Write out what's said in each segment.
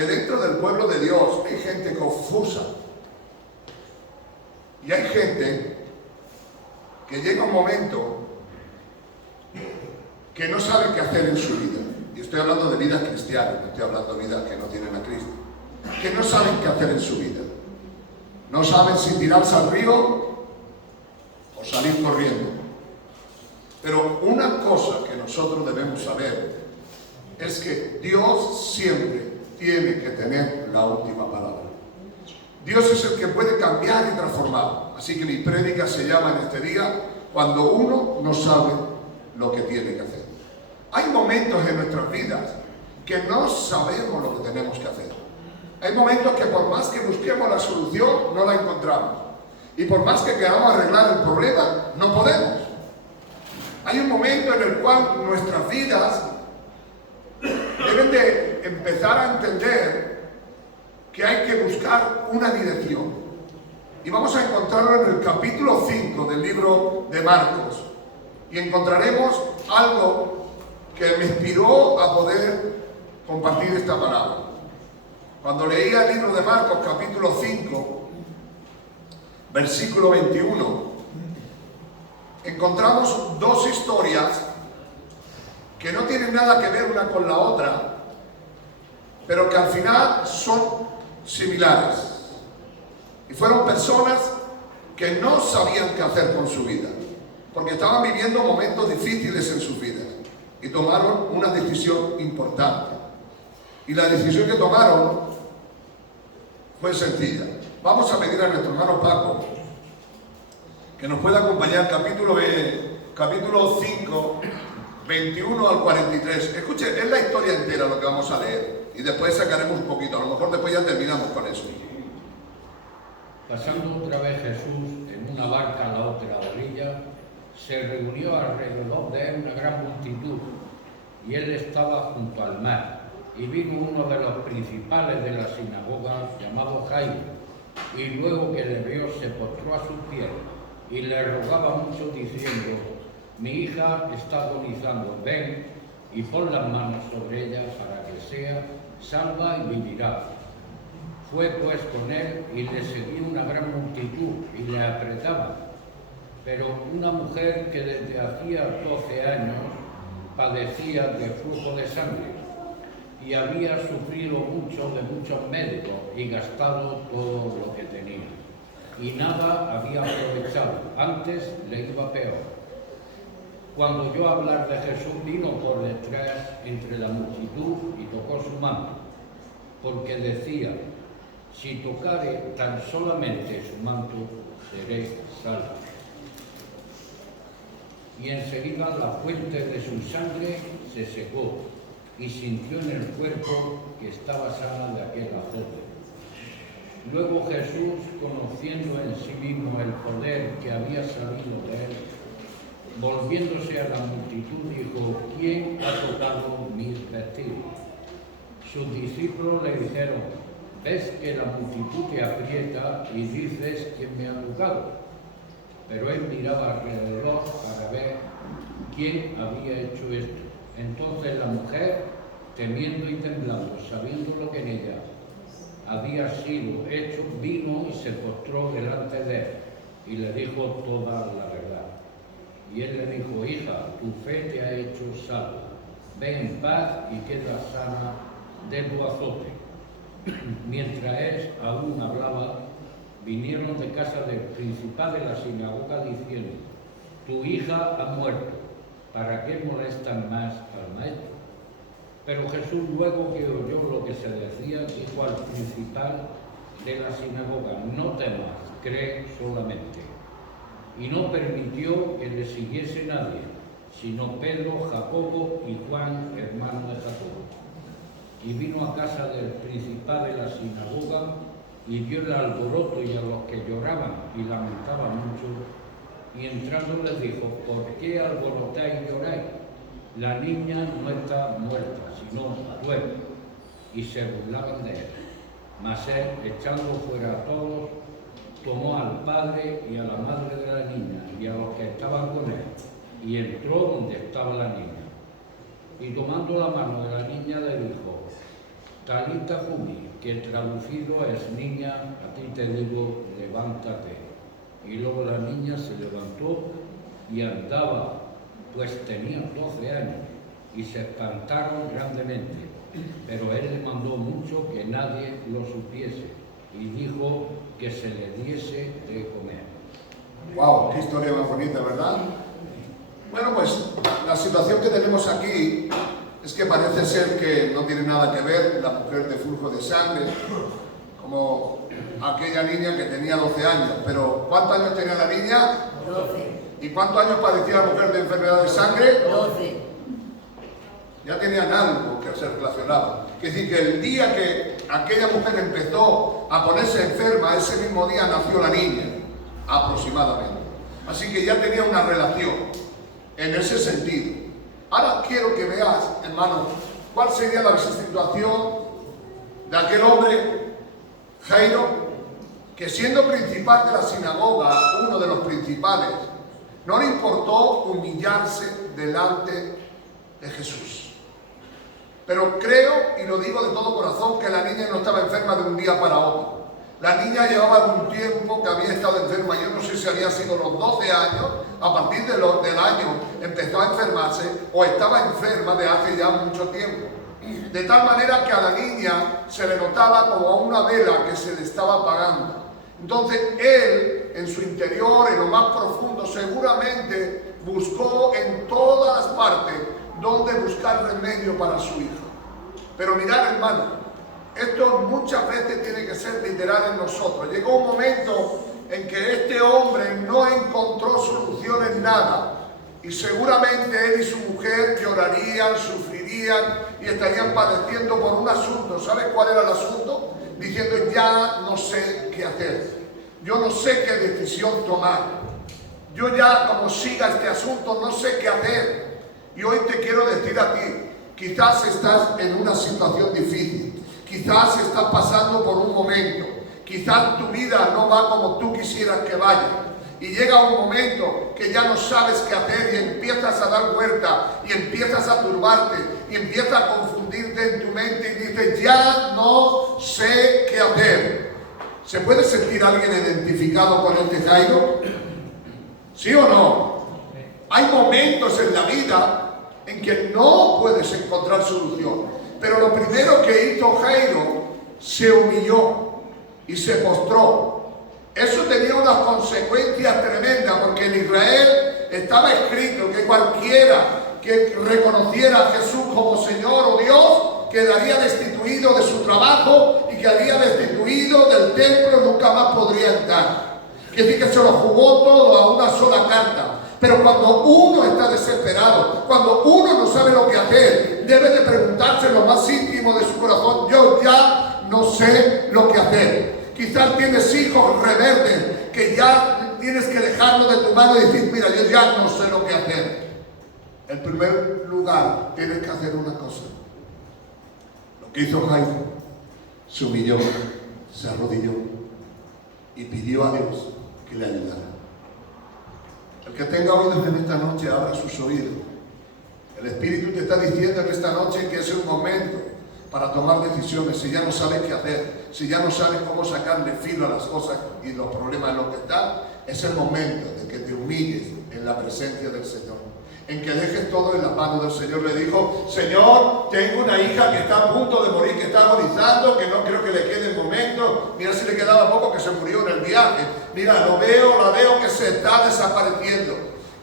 que dentro del pueblo de Dios hay gente confusa. Y hay gente que llega un momento que no sabe qué hacer en su vida. Y estoy hablando de vidas cristianas, no estoy hablando de vidas que no tienen a Cristo. Que no saben qué hacer en su vida. No saben si tirarse al río o salir corriendo. Pero una cosa que nosotros debemos saber es que Dios siempre tiene que tener la última palabra. Dios es el que puede cambiar y transformar. Así que mi prédica se llama en este día, cuando uno no sabe lo que tiene que hacer. Hay momentos en nuestras vidas que no sabemos lo que tenemos que hacer. Hay momentos que por más que busquemos la solución, no la encontramos. Y por más que queramos arreglar el problema, no podemos. Hay un momento en el cual nuestras vidas deben de empezar a entender que hay que buscar una dirección. Y vamos a encontrarlo en el capítulo 5 del libro de Marcos. Y encontraremos algo que me inspiró a poder compartir esta palabra. Cuando leía el libro de Marcos, capítulo 5, versículo 21, encontramos dos historias que no tienen nada que ver una con la otra, pero que al final son similares. Y fueron personas que no sabían qué hacer con su vida, porque estaban viviendo momentos difíciles en sus vidas y tomaron una decisión importante. Y la decisión que tomaron fue sencilla. Vamos a pedir a nuestro hermano Paco que nos pueda acompañar capítulo 5, 21 al 43. Escuche, es la historia entera lo que vamos a leer y después sacaremos un poquito, a lo mejor después ya terminamos con eso. Pasando otra vez Jesús en una barca a la otra orilla, se reunió alrededor de él una gran multitud, y él estaba junto al mar. Y vino uno de los principales de la sinagoga, llamado Jairo, y luego que le vio se postró a sus pies y le rogaba mucho diciendo: mi hija está agonizando, ven y pon las manos sobre ella para que sea salva y vivirá. Fue pues con él y le seguía una gran multitud y le apretaba. Pero una mujer que desde hacía 12 años padecía de flujo de sangre y había sufrido mucho de muchos médicos y gastado todo lo que tenía, y nada había aprovechado, antes le iba peor. Cuando oyó hablar de Jesús, vino por detrás entre la multitud y tocó su manto, porque decía: si tocare tan solamente su manto, seré salvo. Y enseguida la fuente de su sangre se secó, y sintió en el cuerpo que estaba sana de aquel azote. Luego Jesús, conociendo en sí mismo el poder que había salido de él, volviéndose a la multitud, dijo: ¿quién ha tocado mis vestidos? Sus discípulos le dijeron: ves que la multitud te aprieta y dices: ¿quién me ha tocado? Pero él miraba alrededor para ver quién había hecho esto. Entonces la mujer, temiendo y temblando, sabiendo lo que en ella había sido hecho, vino y se postró delante de él y le dijo toda la verdad. Y él le dijo: hija, tu fe te ha hecho salva, ve en paz y queda sana de tu azote. Mientras él aún hablaba, vinieron de casa del principal de la sinagoga diciendo: tu hija ha muerto, ¿para qué molestan más al maestro? Pero Jesús, luego que oyó lo que se decía, dijo al principal de la sinagoga: no temas, cree solamente. Y no permitió que le siguiese nadie, sino Pedro, Jacobo y Juan, hermano de Jacobo. Y vino a casa del principal de la sinagoga y vio el alboroto y a los que lloraban y lamentaban mucho, y entrando les dijo: ¿por qué alborotáis y lloráis? La niña no está muerta, sino duerme. Y se burlaban de él. Mas él, echando fuera a todos, tomó al padre y a la madre de la niña y a los que estaban con él, y entró donde estaba la niña. Y tomando la mano de la niña le dijo: Talita cumi, que traducido es niña, a ti te digo, levántate. Y luego la niña se levantó y andaba, pues tenía 12 años, y se espantaron grandemente. Pero él le mandó mucho que nadie lo supiese, y dijo que se le diese de comer. ¡Wow! ¡Qué historia más bonita!, ¿verdad? Bueno, pues la situación que tenemos aquí es que parece ser que no tiene nada que ver la mujer de flujo de sangre como aquella niña que tenía 12 años. Pero ¿cuántos años tenía la niña? 12. ¿Y cuántos años padecía la mujer de enfermedad de sangre? 12. Ya tenían algo que se relacionaba. Es decir, que el día que aquella mujer empezó a ponerse enferma, ese mismo día nació la niña, aproximadamente. Así que ya tenía una relación en ese sentido. Ahora quiero que veas, hermano, cuál sería la situación de aquel hombre, Jairo, que siendo principal de la sinagoga, uno de los principales, no le importó humillarse delante de Jesús. Pero creo, y lo digo de todo corazón, que la niña no estaba enferma de un día para otro. La niña llevaba algún tiempo que había estado enferma. Yo no sé si había sido los 12 años, a partir del año empezó a enfermarse, o estaba enferma de hace ya mucho tiempo. De tal manera que a la niña se le notaba como a una vela que se le estaba apagando. Entonces él, en su interior, en lo más profundo, seguramente buscó en todas las partes donde buscar remedio para su hijo. Pero mirad, hermano, esto muchas veces tiene que ser literal en nosotros. Llegó un momento en que este hombre no encontró solución en nada, y seguramente él y su mujer llorarían, sufrirían y estarían padeciendo por un asunto. ¿Sabes cuál era el asunto? Diciendo: ya no sé qué hacer, yo no sé qué decisión tomar, yo ya como siga este asunto no sé qué hacer. Y hoy te quiero decir a ti, quizás estás en una situación difícil, quizás estás pasando por un momento, quizás tu vida no va como tú quisieras que vaya, y llega un momento que ya no sabes qué hacer y empiezas a dar vuelta y empiezas a turbarte y empiezas a confundirte en tu mente y dices: ya no sé qué hacer. ¿Se puede sentir alguien identificado con este Jairo? ¿Sí o no? Hay momentos en la vida en que no puedes encontrar solución, pero lo primero que hizo Jairo, se humilló y se postró. Eso tenía unas consecuencias tremendas, porque en Israel estaba escrito que cualquiera que reconociera a Jesús como Señor o Dios quedaría destituido de su trabajo y quedaría destituido del templo, nunca más podría entrar. Es decir, que se lo jugó todo a una sola carta. Pero cuando uno está desesperado, cuando uno no sabe lo que hacer, debe de preguntarse en lo más íntimo de su corazón: yo ya no sé lo que hacer. Quizás tienes hijos rebeldes que ya tienes que dejarlo de tu mano y decir: mira, yo ya no sé lo que hacer. En primer lugar, tienes que hacer una cosa. Lo que hizo Jairo, se humilló, se arrodilló y pidió a Dios que le ayudara. El que tenga oídos en esta noche, abra sus oídos. El Espíritu te está diciendo en esta noche que es un momento para tomar decisiones. Si ya no sabes qué hacer, si ya no sabes cómo sacarle filo a las cosas y los problemas en los que están, es el momento de que te humilles en la presencia del Señor, en que dejes todo en la mano del Señor. Le dijo: Señor, tengo una hija que está a punto de morir, que está agonizando, que no creo que le quede el momento. Mira, si le quedaba poco, que se murió en el viaje. Mira, la veo que se está desapareciendo.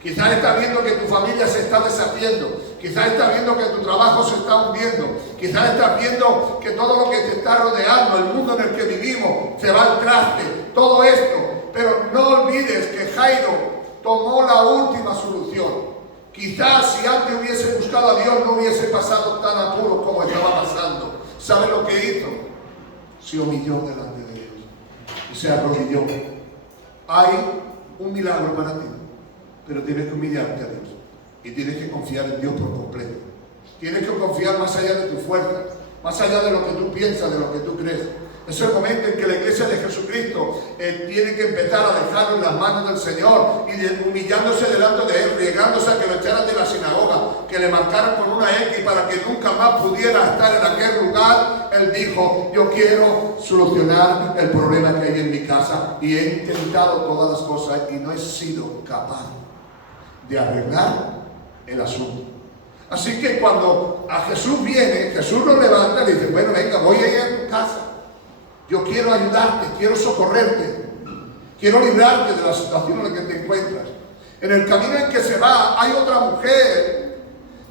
Quizás está viendo que tu familia se está deshaciendo. Quizás está viendo que tu trabajo se está hundiendo. Quizás estás viendo que todo lo que te está rodeando, el mundo en el que vivimos, se va al traste. Todo esto. Pero no olvides que Jairo tomó la última solución. Quizás si antes hubiese buscado a Dios no hubiese pasado tan apuro como estaba pasando. ¿Sabe lo que hizo? Se humilló delante de Dios y se arrodilló. Hay un milagro para ti, pero tienes que humillarte a Dios y tienes que confiar en Dios por completo. Tienes que confiar más allá de tu fuerza, más allá de lo que tú piensas, de lo que tú crees. Es el momento en que la iglesia de Jesucristo tiene que empezar a dejarlo en las manos del Señor y humillándose delante de Él, riegándose a que lo echaran de la sinagoga, que le marcaran con una X para que nunca más pudiera estar en aquel lugar, él dijo, yo quiero solucionar el problema que hay en mi casa y he intentado todas las cosas y no he sido capaz de arreglar el asunto. Así que cuando a Jesús viene, Jesús lo levanta y le dice, bueno, venga, voy a ir a tu casa. Yo quiero ayudarte, quiero socorrerte, quiero librarte de la situación en la que te encuentras. En el camino en que se va, hay otra mujer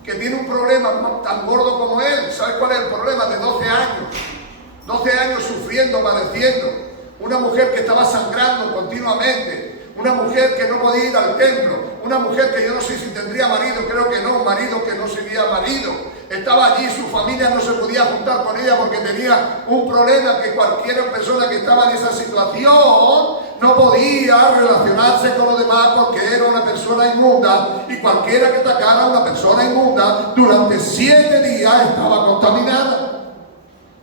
que tiene un problema tan gordo como él. ¿Sabe cuál es el problema? De 12 años. 12 años sufriendo, padeciendo. Una mujer que estaba sangrando continuamente. Una mujer que no podía ir al templo, una mujer que yo no sé si tendría marido, creo que no, un marido que no sería marido. Estaba allí, su familia no se podía juntar con ella porque tenía un problema que cualquier persona que estaba en esa situación no podía relacionarse con los demás porque era una persona inmunda y cualquiera que tocara a una persona inmunda durante 7 días estaba contaminada.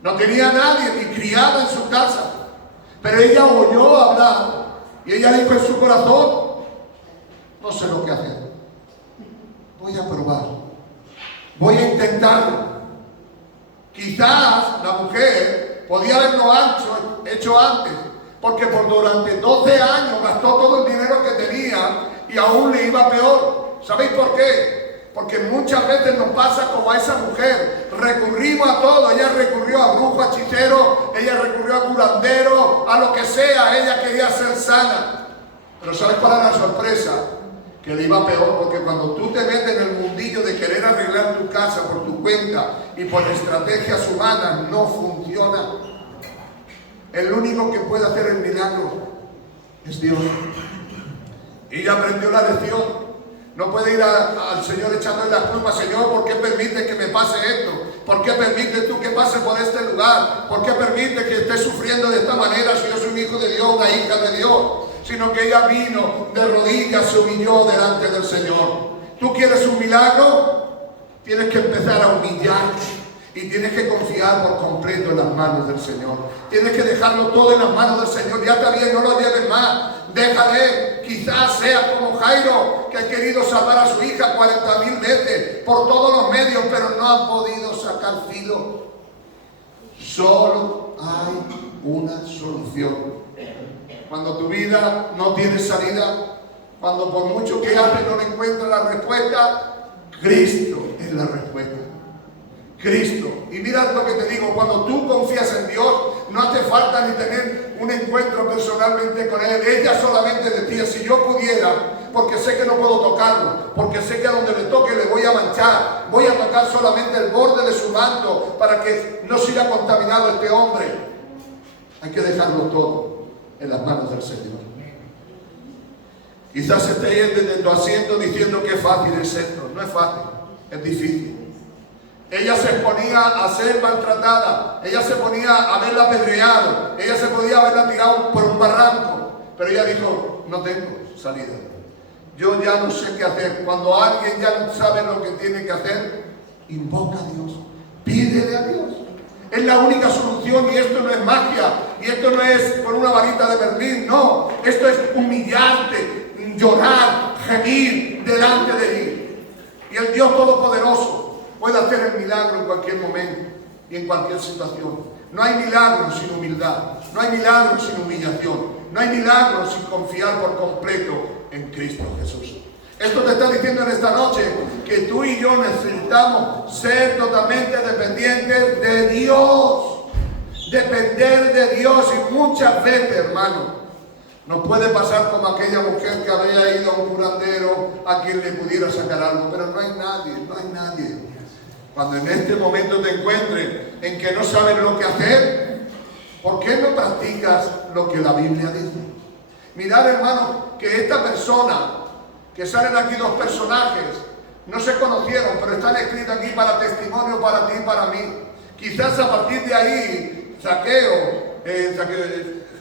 No tenía nadie ni criada en su casa, pero ella oyó hablar. Y ella dijo en su corazón, no sé lo que hacer, voy a probar, voy a intentarlo. Quizás la mujer podía haberlo hecho antes, porque durante 12 años gastó todo el dinero que tenía y aún le iba peor. ¿Sabéis por qué? Porque muchas veces nos pasa como a esa mujer, recurrimos a todo. Ella recurrió a brujo, a hechicero, ella recurrió a curandero, a lo que sea, ella quería ser sana. Pero ¿sabes cuál es la sorpresa? Que le iba peor, porque cuando tú te metes en el mundillo de querer arreglar tu casa por tu cuenta y por estrategias humanas, no funciona. El único que puede hacer el milagro es Dios. Ella aprendió la lección. No puede ir al Señor echándole la culpa. Señor, ¿por qué permite que me pase esto? ¿Por qué permites tú que pase por este lugar? ¿Por qué permites que esté sufriendo de esta manera si yo soy un hijo de Dios, una hija de Dios? Sino que ella vino de rodillas, se humilló delante del Señor. ¿Tú quieres un milagro? Tienes que empezar a humillarte. Y tienes que confiar por completo en las manos del Señor. Tienes que dejarlo todo en las manos del Señor. Ya está bien, no lo lleves más. Déjale. Quizás sea como Jairo, que ha querido salvar a su hija 40.000 veces por todos los medios, pero no ha podido sacar filo. Solo hay una solución. Cuando tu vida no tiene salida, cuando por mucho que haces no le encuentras la respuesta, Cristo es la respuesta. Cristo. Y mira lo que te digo, cuando tú confías en Dios, no hace falta ni tener un encuentro personalmente con Él. Ella solamente decía, si yo pudiera, porque sé que no puedo tocarlo, porque sé que a donde le toque le voy a manchar, voy a tocar solamente el borde de su manto para que no siga contaminado este hombre. Hay que dejarlo todo en las manos del Señor. Quizás estéis desde tu asiento diciendo que fácil es esto. No es fácil, es difícil. Ella se exponía a ser maltratada, ella se ponía a haberla apedreado, ella se podía haberla tirado por un barranco, pero ella dijo, no tengo salida, yo ya no sé qué hacer. Cuando alguien ya no sabe lo que tiene que hacer, invoca a Dios, pídele a Dios. Es la única solución y esto no es magia, y esto no es por una varita de Berlín, no, esto es humillarte, llorar, gemir delante de Él. Y el Dios Todopoderoso puede hacer el milagro en cualquier momento y en cualquier situación. No hay milagro sin humildad, no hay milagro sin humillación, no hay milagro sin confiar por completo en Cristo Jesús. Esto te está diciendo en esta noche que tú y yo necesitamos ser totalmente dependientes de Dios. Depender de Dios. Y muchas veces, hermano, nos puede pasar como aquella mujer que había ido a un curandero a quien le pudiera sacar algo, pero no hay nadie, no hay nadie. Cuando en este momento te encuentres en que no sabes lo que hacer, ¿por qué no practicas lo que la Biblia dice? Mirad, hermano, que esta persona, que salen aquí dos personajes, no se conocieron, pero están escritos aquí para testimonio para ti y para mí. Quizás a partir de ahí,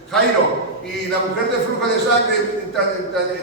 Jairo y la mujer de flujo de sangre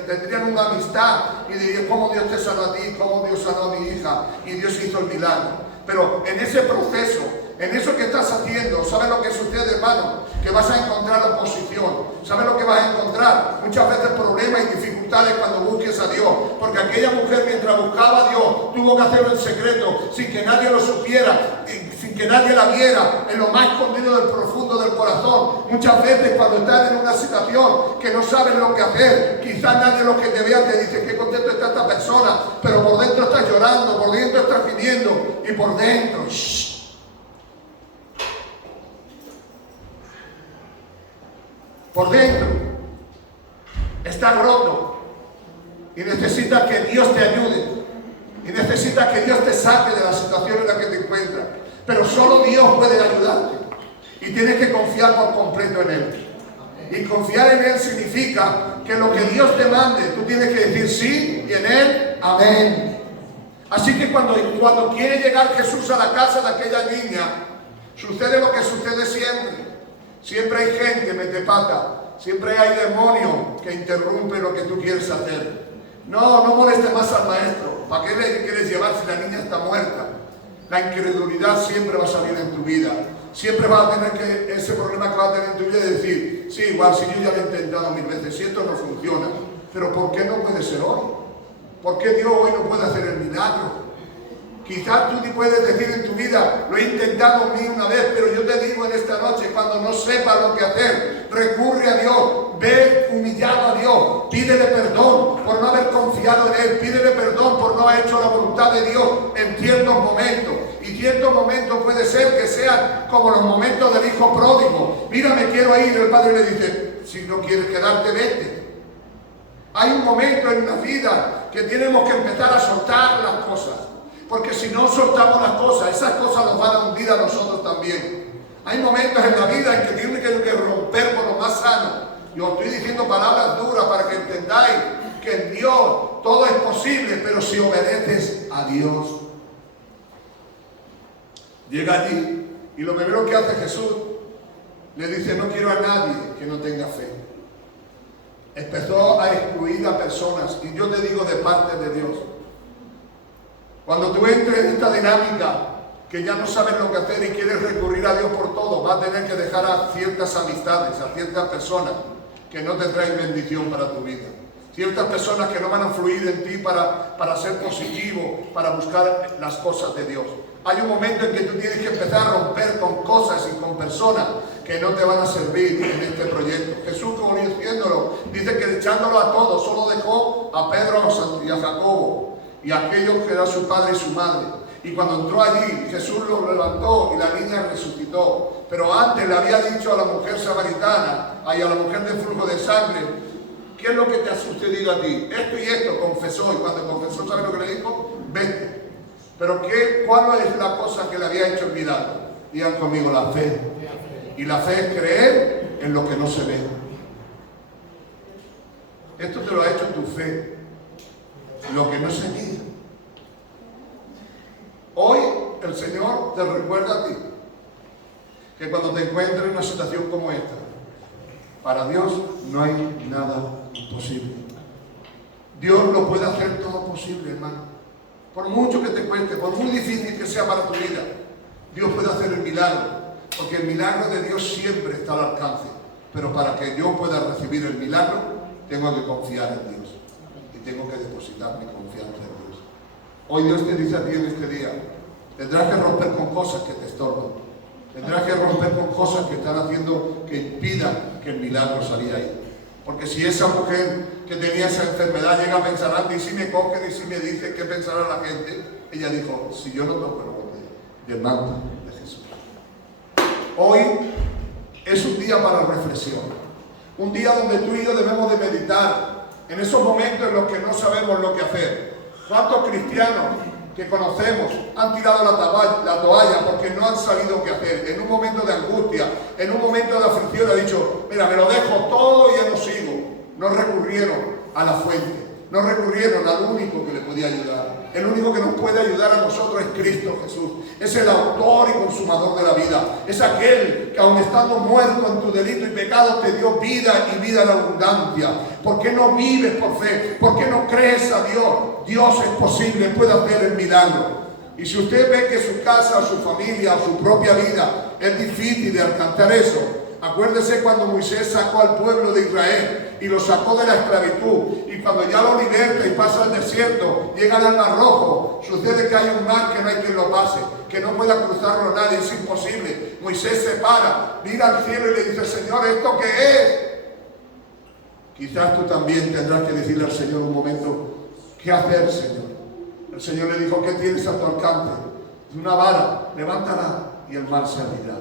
tendrían una amistad y dirían, ¿cómo Dios te sanó a ti? ¿Cómo Dios sanó a mi hija? Y Dios hizo el milagro. Pero en ese proceso, en eso que estás haciendo, ¿sabes lo que sucede, hermano? Que vas a encontrar oposición. ¿Sabes lo que vas a encontrar? Muchas veces problemas y dificultades dificultades cuando busques a Dios, porque aquella mujer mientras buscaba a Dios tuvo que hacerlo en secreto, sin que nadie lo supiera, sin que nadie la viera, en lo más escondido del profundo del corazón. Muchas veces cuando estás en una situación que no sabes lo que hacer, quizás nadie lo que te vea te dice qué contento está esta persona, pero por dentro estás llorando, por dentro estás pidiendo y por dentro por dentro está roto y necesitas que Dios te ayude y necesitas que Dios te saque de la situación en la que te encuentras, pero solo Dios puede ayudarte y tienes que confiar por completo en Él. Y confiar en Él significa que lo que Dios te mande tú tienes que decir sí y en Él amén. Así que cuando quiere llegar Jesús a la casa de aquella niña, sucede lo que sucede siempre. Siempre hay gente metepata, siempre hay demonios que interrumpen lo que tú quieres hacer. No molestes más al maestro. ¿Para qué le quieres llevar si la niña está muerta? La incredulidad siempre va a salir en tu vida. Siempre vas a tener ese problema que vas a tener en tu vida de decir, sí, igual si yo ya lo he intentado 1000 veces, si esto no funciona, pero ¿por qué no puede ser hoy? ¿Por qué Dios hoy no puede hacer el milagro? Quizás tú te puedes decir en tu vida, lo he intentado una vez, pero yo te digo en esta noche, cuando no sepas lo que hacer, recurre a Dios, ve humillado a Dios, pídele perdón por no haber confiado en Él, pídele perdón por no haber hecho la voluntad de Dios en ciertos momentos. Y ciertos momentos puede ser que sean como los momentos del hijo pródigo. Mira, me quiero ir, el padre le dice, si no quieres quedarte, vete. Hay un momento en la vida que tenemos que empezar a soltar las cosas. Porque si no soltamos las cosas, esas cosas nos van a hundir a nosotros también. Hay momentos en la vida en que tienes que romper por lo más sano. Yo estoy diciendo palabras duras para que entendáis que en Dios todo es posible, pero si obedeces a Dios. Llega allí y lo primero que hace Jesús, le dice, no quiero a nadie que no tenga fe. Empezó a excluir a personas, y yo te digo de parte de Dios. Cuando tú entres en esta dinámica que ya no sabes lo que hacer y quieres recurrir a Dios por todo, vas a tener que dejar a ciertas amistades, a ciertas personas que no te traen bendición para tu vida. Ciertas personas que no van a fluir en ti para ser positivo, para buscar las cosas de Dios. Hay un momento en que tú tienes que empezar a romper con cosas y con personas que no te van a servir en este proyecto. Jesús, como diciéndolo, dice que echándolo a todos, solo dejó a Pedro y a Jacobo y a aquellos que eran su padre y su madre. Y cuando entró allí, Jesús lo levantó y la niña resucitó. Pero antes le había dicho a la mujer samaritana y a la mujer del flujo de sangre, ¿qué es lo que te ha sucedido a ti? Esto y esto, confesó. Y cuando confesó, ¿sabes lo que le dijo? Vete. Pero ¿cuál es la cosa que le había hecho el milagro? Digan conmigo, la fe. Y la fe es creer en lo que no se ve. Esto te lo ha hecho tu fe. Lo que no se mira. Hoy el Señor te recuerda a ti que cuando te encuentres en una situación como esta, para Dios no hay nada imposible. Dios lo puede hacer todo posible, hermano. Por mucho que te cueste, por muy difícil que sea para tu vida, Dios puede hacer el milagro. Porque el milagro de Dios siempre está al alcance. Pero para que yo pueda recibir el milagro, tengo que confiar en Dios. Y tengo que depositar mi confianza en Dios. Hoy Dios te dice a ti en este día, tendrás que romper con cosas que te estorban. Tendrás que romper con cosas que están haciendo que impidan que el milagro salga ahí. Porque si esa mujer que tenía esa enfermedad llega a pensar, antes, y si me cogen y si me dicen qué pensará la gente, ella dijo, si yo no toco el borde del manto de Jesús. Hoy es un día para reflexión. Un día donde tú y yo debemos de meditar en esos momentos en los que no sabemos lo que hacer. ¿Cuántos cristianos que conocemos han tirado la toalla porque no han sabido qué hacer? En un momento de angustia, en un momento de aflicción, ha dicho, mira, me lo dejo todo y ya no sigo. No recurrieron a la fuente, no recurrieron al único que le podía ayudar. El único que nos puede ayudar a nosotros es Cristo Jesús. Es el autor y consumador de la vida. Es aquel que aun estando muerto en tu delito y pecado te dio vida y vida en abundancia. ¿Por qué no vives por fe? ¿Por qué no crees a Dios? Dios es posible, puede hacer el milagro. Y si usted ve que su casa, su familia o su propia vida es difícil de alcanzar eso, Acuérdese cuando Moisés sacó al pueblo de Israel y lo sacó de la esclavitud, y cuando ya lo liberta y pasa al desierto, llegan al Mar Rojo, sucede que hay un mar que no hay quien lo pase, que no pueda cruzarlo nadie, es imposible. Moisés se para, mira al cielo y le dice: Señor, ¿esto qué es? Quizás tú también tendrás que decirle al Señor un momento: ¿qué hacer, Señor? El Señor le dijo: ¿qué tienes a tu alcance? Una vara, levántala y el mar se abrirá.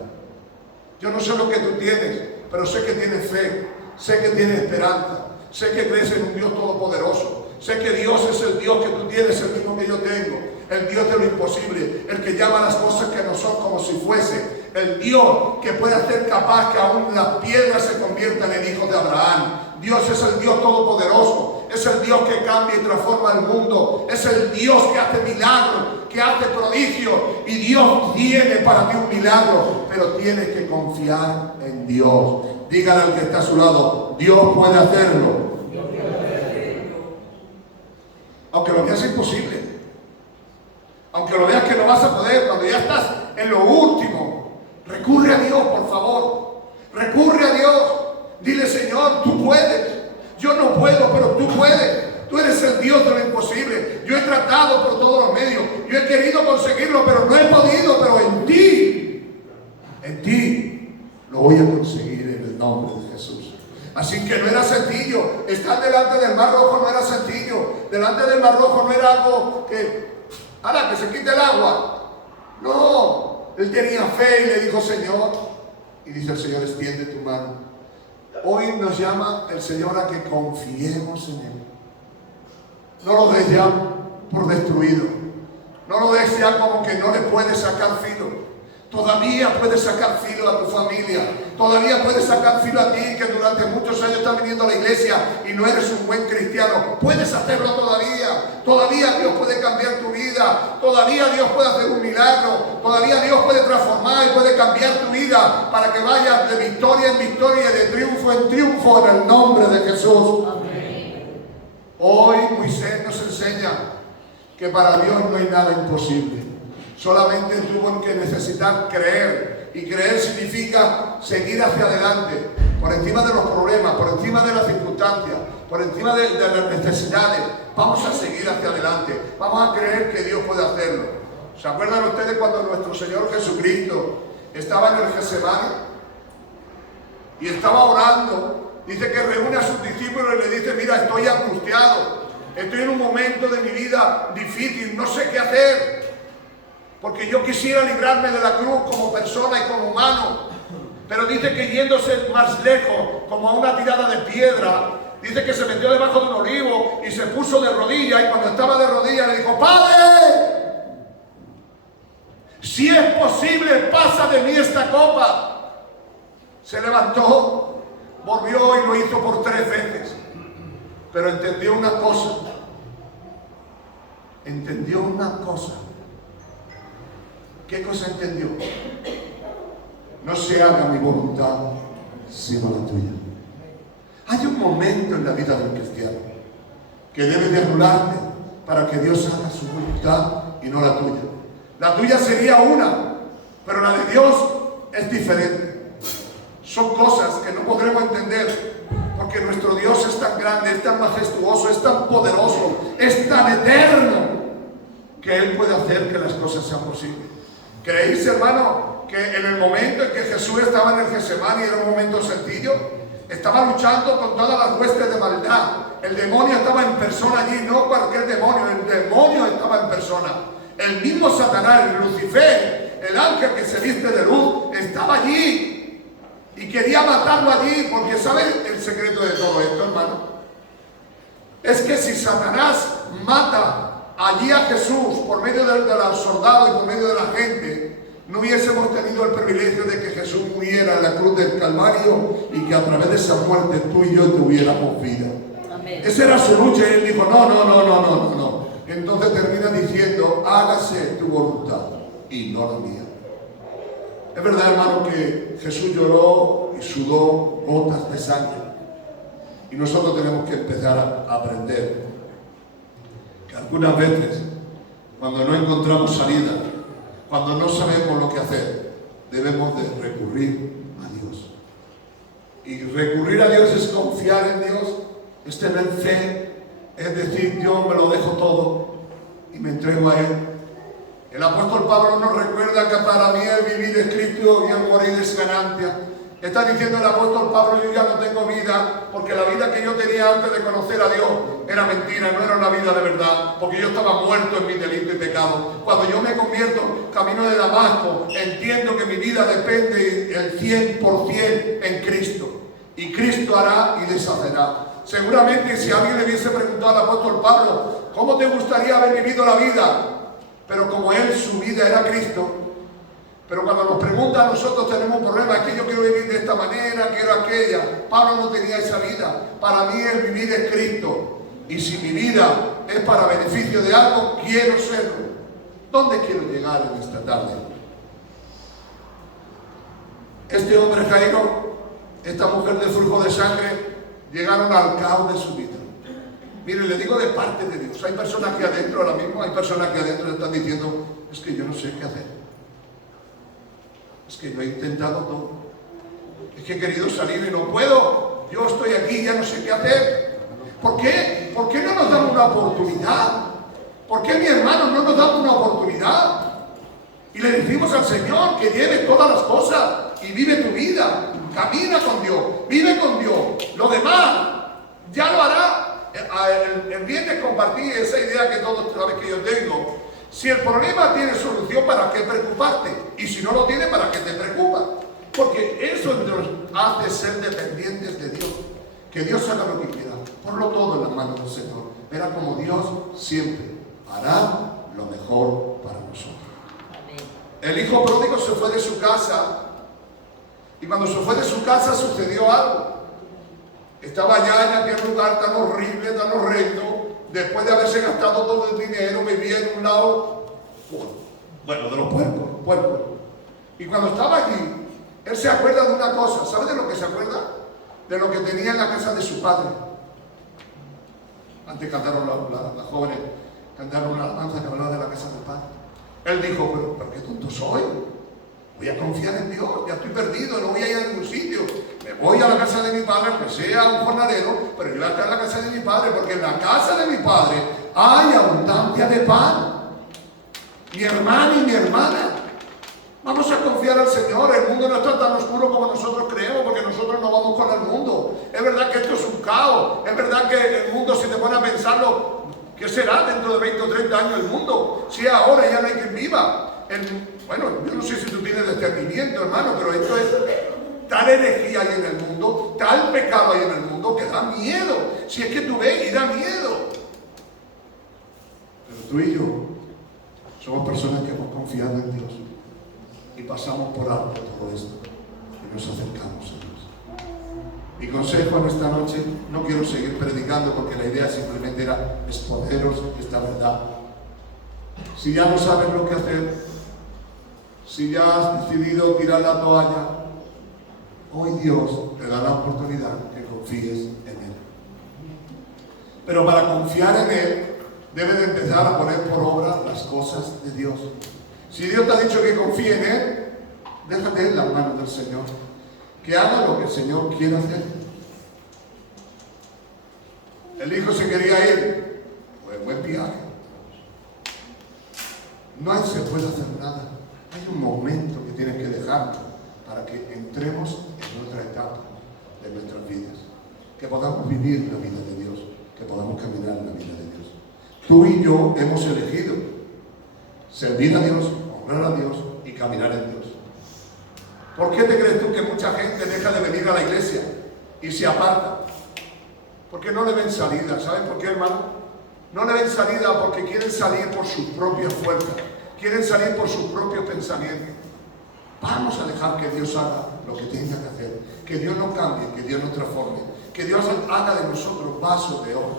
Yo no sé lo que tú tienes, pero sé que tienes fe, sé que tienes esperanza, sé que crees en un Dios todopoderoso, sé que Dios es el Dios que tú tienes, el mismo que yo tengo, el Dios de lo imposible, el que llama las cosas que no son como si fuese, el Dios que puede hacer capaz que aún las piedras se conviertan en hijos de Abraham. Dios es el Dios todopoderoso, es el Dios que cambia y transforma el mundo, es el Dios que hace milagros, que hace prodigios, y Dios tiene para ti un milagro, pero tienes que confiar en Dios. Dígale al que está a su lado: Dios puede hacerlo. Aunque lo veas imposible, aunque lo veas que no vas a poder, cuando ya estás en lo último, recurre a Dios, por favor, recurre a Dios. Dile: Señor, tú puedes. Yo no puedo, pero tú puedes. Tú eres el Dios de lo imposible. Yo he tratado por todos los medios. Yo he querido conseguirlo, pero no he podido. Pero en ti, lo voy a conseguir en el nombre de Jesús. Así que no era sencillo. Estar delante del Mar Rojo no era sencillo. Delante del Mar Rojo no era algo que se quite el agua. No. Él tenía fe y le dijo: Señor. Y dice el Señor: extiende tu mano. Hoy nos llama el Señor a que confiemos en Él. No lo des ya por destruido. No lo des ya como que no le puedes sacar filo. Todavía puedes sacar filo a tu familia. Todavía puedes sacar filo a ti, que durante muchos años estás viniendo a la iglesia y no eres un buen cristiano. Puedes hacerlo todavía. Todavía Dios puede cambiar tu vida. Todavía Dios puede hacer un milagro. Todavía Dios puede transformar y puede cambiar tu vida para que vayas de victoria en victoria y de triunfo en triunfo en el nombre de Jesús. Amén. Hoy Moisés nos enseña que para Dios no hay nada imposible. Solamente tuvo que necesitar creer. Y creer significa seguir hacia adelante, por encima de los problemas, por encima de las circunstancias, por encima de las necesidades. Vamos a seguir hacia adelante. Vamos a creer que Dios puede hacerlo. ¿Se acuerdan ustedes cuando nuestro Señor Jesucristo estaba en el Getsemaní y estaba orando? Dice que reúne a sus discípulos y le dice: mira, estoy angustiado, estoy en un momento de mi vida difícil, no sé qué hacer. Porque yo quisiera librarme de la cruz como persona y como humano. Pero dice que yéndose más lejos, como a una tirada de piedra, dice que se metió debajo de un olivo y se puso de rodillas. Y cuando estaba de rodillas le dijo: Padre, si es posible, pasa de mí esta copa. Se levantó, volvió y lo hizo por 3 veces. Pero entendió una cosa. Entendió una cosa. ¿Qué cosa entendió? No se haga mi voluntad, sino la tuya. Hay un momento en la vida del cristiano que debe de anularte para que Dios haga su voluntad y no la tuya. La tuya sería una, pero la de Dios es diferente. Son cosas que no podremos entender, porque nuestro Dios es tan grande, es tan majestuoso, es tan poderoso, es tan eterno, que Él puede hacer que las cosas sean posibles. ¿Creéis, hermano, que en el momento en que Jesús estaba en el Getsemaní era un momento sencillo? Estaba luchando con todas las huestes de maldad. El demonio estaba en persona allí, no cualquier demonio, el demonio estaba en persona. El mismo Satanás, el Lucifer, el ángel que se viste de luz, estaba allí y quería matarlo allí, porque ¿sabe el secreto de todo esto, hermano? Es que si Satanás mata allí a Jesús por medio de los soldados y por medio de la gente, no hubiésemos tenido el privilegio de que Jesús muriera en la cruz del Calvario y que a través de esa muerte tú y yo tuviéramos vida. Amén. Esa era su lucha y Él dijo: no. Entonces termina diciendo: hágase tu voluntad y no la mía. Es verdad, hermano, que Jesús lloró y sudó gotas de sangre. Y nosotros tenemos que empezar a aprender que algunas veces, cuando no encontramos salida, cuando no sabemos lo que hacer, debemos de recurrir a Dios. Y recurrir a Dios es confiar en Dios, es tener fe, es decir, Dios, me lo dejo todo y me entrego a Él. El apóstol Pablo nos recuerda que para mí el vivir es Cristo y el morir es ganancia. Está diciendo el apóstol Pablo, yo ya no tengo vida, porque la vida que yo tenía antes de conocer a Dios era mentira, no era una vida de verdad, porque yo estaba muerto en mi delito y pecado. Cuando yo me convierto camino de Damasco, entiendo que mi vida depende el 100% en Cristo. Y Cristo hará y deshacerá. Seguramente si alguien le hubiese preguntado al apóstol Pablo, ¿cómo te gustaría haber vivido la vida? Pero como él, su vida era Cristo. Pero cuando nos pregunta a nosotros tenemos un problema, es que yo quiero vivir de esta manera, quiero aquella. Pablo no tenía esa vida. Para mí el vivir es Cristo. Y si mi vida es para beneficio de algo, quiero serlo. ¿Dónde quiero llegar en esta tarde? Este hombre Jairo, esta mujer de flujo de sangre, llegaron al caos de su vida. Mire, le digo de parte de Dios. Hay personas aquí adentro ahora mismo, hay personas que adentro están diciendo, es que yo no sé qué hacer. Es que yo he intentado todo. Es que he querido salir y no puedo. Yo estoy aquí y ya no sé qué hacer. ¿Por qué? ¿Por qué no nos dan una oportunidad? ¿Por qué, mi hermano, no nos dan una oportunidad? Y le decimos al Señor que lleve todas las cosas y vive tu vida. Camina con Dios, vive con Dios. Lo demás ya lo hará. El viernes compartí esa idea que todos sabes que yo tengo. Si el problema tiene solución, ¿para qué preocuparte? Y si no lo tiene, ¿para qué te preocupas? Porque eso nos hace ser dependientes de Dios. Que Dios haga lo que quiera. Ponlo todo en las manos del Señor. Verá como Dios siempre hará lo mejor para nosotros. El hijo pródigo se fue de su casa. Y cuando se fue de su casa sucedió algo. Estaba allá en aquel lugar tan horrible, tan horrendo. Después de haberse gastado todo el dinero, vivía en un lado, bueno, de los puercos. Y cuando estaba allí, él se acuerda de una cosa. ¿Sabe de lo que se acuerda? De lo que tenía en la casa de su padre. Antes cantaron las jóvenes, cantaron una alabanza que hablaba de la casa del padre. Él dijo, pero qué tonto soy. Voy a confiar en Dios, ya estoy perdido, no voy a ir a ningún sitio. Me voy a la casa de mi padre, aunque sea un jornalero, pero yo voy a estar en la casa de mi padre, porque en la casa de mi padre hay abundancia de pan. Mi hermano y mi hermana, vamos a confiar al Señor. El mundo no está tan oscuro como nosotros creemos, porque nosotros no vamos con el mundo. Es verdad que esto es un caos, es verdad que el mundo, si te pones a pensarlo, ¿qué será dentro de 20 o 30 años el mundo? Si ahora ya no hay quien viva. Bueno, yo no sé si tú tienes discernimiento, hermano, pero esto es tal herejía hay en el mundo, tal pecado hay en el mundo que da miedo. Si es que tú ves y da miedo. Pero tú y yo somos personas que hemos confiado en Dios y pasamos por alto todo esto y nos acercamos a Dios. Mi consejo en esta noche, no quiero seguir predicando porque la idea simplemente era exponeros esta verdad. Si ya no sabes lo que hacer, si ya has decidido tirar la toalla, hoy Dios te da la oportunidad que confíes en Él. Pero para confiar en Él, debes de empezar a poner por obra las cosas de Dios. Si Dios te ha dicho que confíe en Él, déjate en las manos del Señor. Que haga lo que el Señor quiere hacer. El hijo se quería ir. Pues buen viaje. No se puede hacer nada. Hay un momento que tienes que dejar para que entremos en otra etapa de nuestras vidas. Que podamos vivir la vida de Dios. Que podamos caminar en la vida de Dios. Tú y yo hemos elegido servir a Dios, honrar a Dios y caminar en Dios. ¿Por qué te crees tú que mucha gente deja de venir a la iglesia y se aparta? Porque no le ven salida. ¿Saben por qué, hermano? No le ven salida porque quieren salir por sus propias fuerzas. Quieren salir por sus propios pensamientos. Vamos a dejar que Dios haga lo que tenga que hacer. Que Dios nos cambie, que Dios nos transforme. Que Dios haga de nosotros vasos de oro.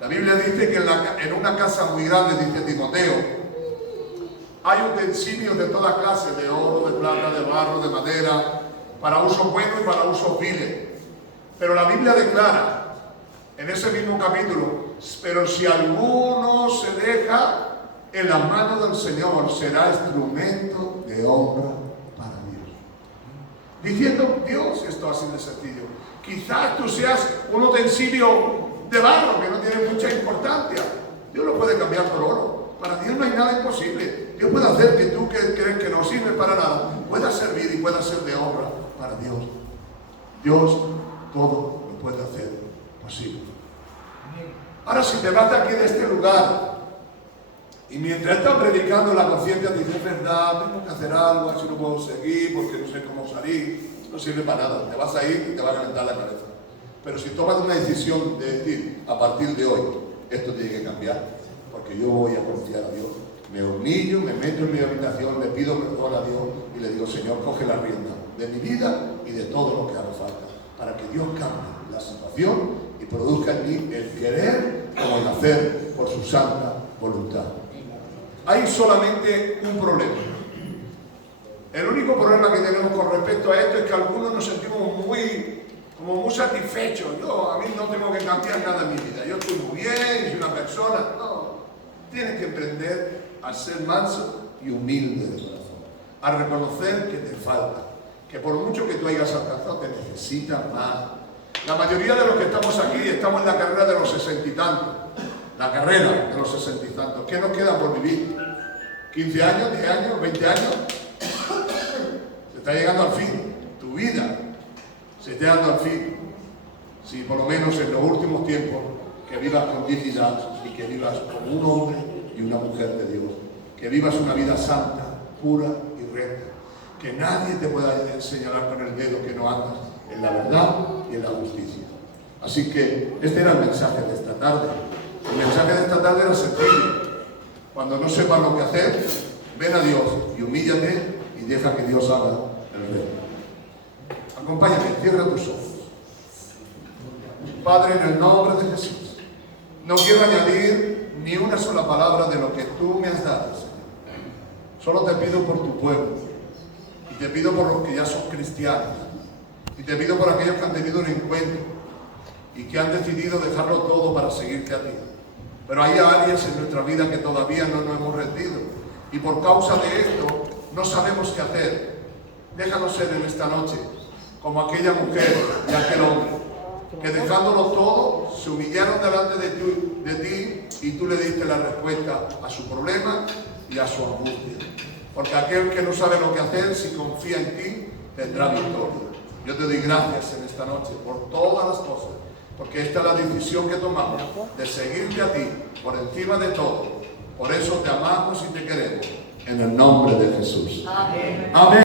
La Biblia dice que en una casa muy grande, dice Timoteo, hay utensilios de toda clase, de oro, de plata, de barro, de madera, para uso bueno y para uso vil. Pero la Biblia declara, en ese mismo capítulo, pero si alguno se deja en las manos del Señor, será instrumento de obra para Dios. diciendo, Dios, esto así de sencillo. Quizás tú seas un utensilio de barro que no tiene mucha importancia. Dios lo puede cambiar por oro. Para Dios no hay nada imposible. Dios puede hacer que tú, que crees que no sirve para nada, pueda servir y pueda ser de obra para Dios. Dios todo lo puede hacer posible. Ahora, si te vas de aquí, de este lugar, y mientras estás predicando, la conciencia te dice, es verdad, tengo que hacer algo, así no puedo seguir, porque no sé cómo salir, no sirve para nada, te vas a ir y te va a calentar la cabeza. Pero si tomas una decisión de decir, a partir de hoy, esto tiene que cambiar, porque yo voy a confiar a Dios, me humillo, me meto en mi habitación, le pido perdón a Dios y le digo, Señor, coge la rienda de mi vida y de todo lo que haga falta, para que Dios cambie la situación y produzca en mí el querer como el hacer por su santa voluntad. Hay solamente un problema. El único problema que tenemos con respecto a esto es que algunos nos sentimos muy satisfechos. A mí no tengo que cambiar nada en mi vida. Yo estoy muy bien, soy una persona. No, tienes que aprender a ser manso y humilde de corazón, a reconocer que te falta, que por mucho que tú hayas alcanzado, te necesitas más. La mayoría de los que estamos aquí estamos en la carrera de los 60 y tantos. La carrera de los 60 y tantos. ¿Qué nos queda por vivir? ¿15 años, 10 años, 20 años? Se está llegando al fin. Tu vida se está llegando al fin. Si por lo menos en los últimos tiempos que vivas con dignidad y que vivas como un hombre y una mujer de Dios. Que vivas una vida santa, pura y recta. Que nadie te pueda señalar con el dedo que no andas en la verdad y en la justicia. Así que este era el mensaje de esta tarde. El mensaje de esta tarde era sencillo. Cuando no sepas lo que hacer, ven a Dios y humíllate y deja que Dios haga el resto. Acompáñame, cierra tus ojos. Padre, en el nombre de Jesús, no quiero añadir ni una sola palabra de lo que tú me has dado, Señor. Solo te pido por tu pueblo y te pido por los que ya son cristianos y te pido por aquellos que han tenido un encuentro y que han decidido dejarlo todo para seguirte a ti. Pero hay áreas en nuestra vida que todavía no nos hemos rendido y por causa de esto no sabemos qué hacer. Déjanos ser en esta noche como aquella mujer y aquel hombre que dejándolo todo se humillaron delante de ti y tú le diste la respuesta a su problema y a su angustia. Porque aquel que no sabe lo que hacer, si confía en ti, tendrá victoria. Yo te doy gracias en esta noche por todas las cosas, porque esta es la decisión que tomamos, de seguirte a ti por encima de todo. Por eso te amamos y te queremos. En el nombre de Jesús. Amén. Amén.